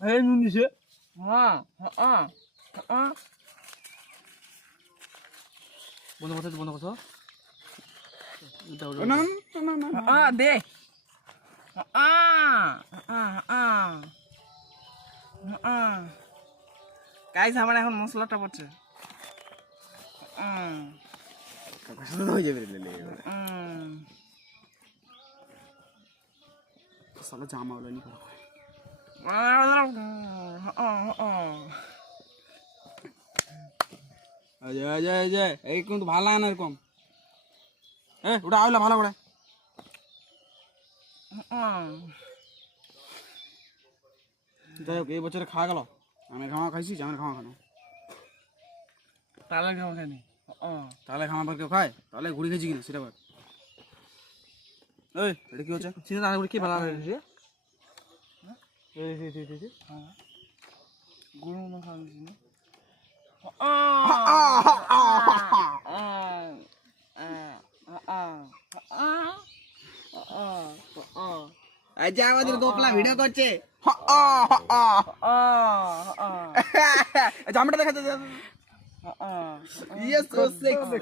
এই নুন দিছে হ্যাঁ হ্যাঁ হ্যাঁ বন্ধ করতে বন্ধ করছো না না না না দে গাইস আমার এখন মশলাটা পড়ছে হয়ে যাবে রে সালা জামা হলো নি করা এই কিন্তু ভালো লাগে না এরকম ওটা আইলা ভালো করে যাই হোক এই বছরে খাওয়া গেল আমি খাওয়া খাইছি আমার খাওয়া খানো তাহলে খাওয়া খানি তাহলে খাওয়া পর কেউ খায় তাহলে ঘুরে খেয়েছি কিনা সেটা বল এই এটা কি হচ্ছে চিন্তা না করে কি ভালো লাগে রে গুঁড়ো না খাওয়া না আজ আমাদের গোপলা ভিডিও করছে জামাটা দেখা যাচ্ছে ইয়েস সো সেক্সি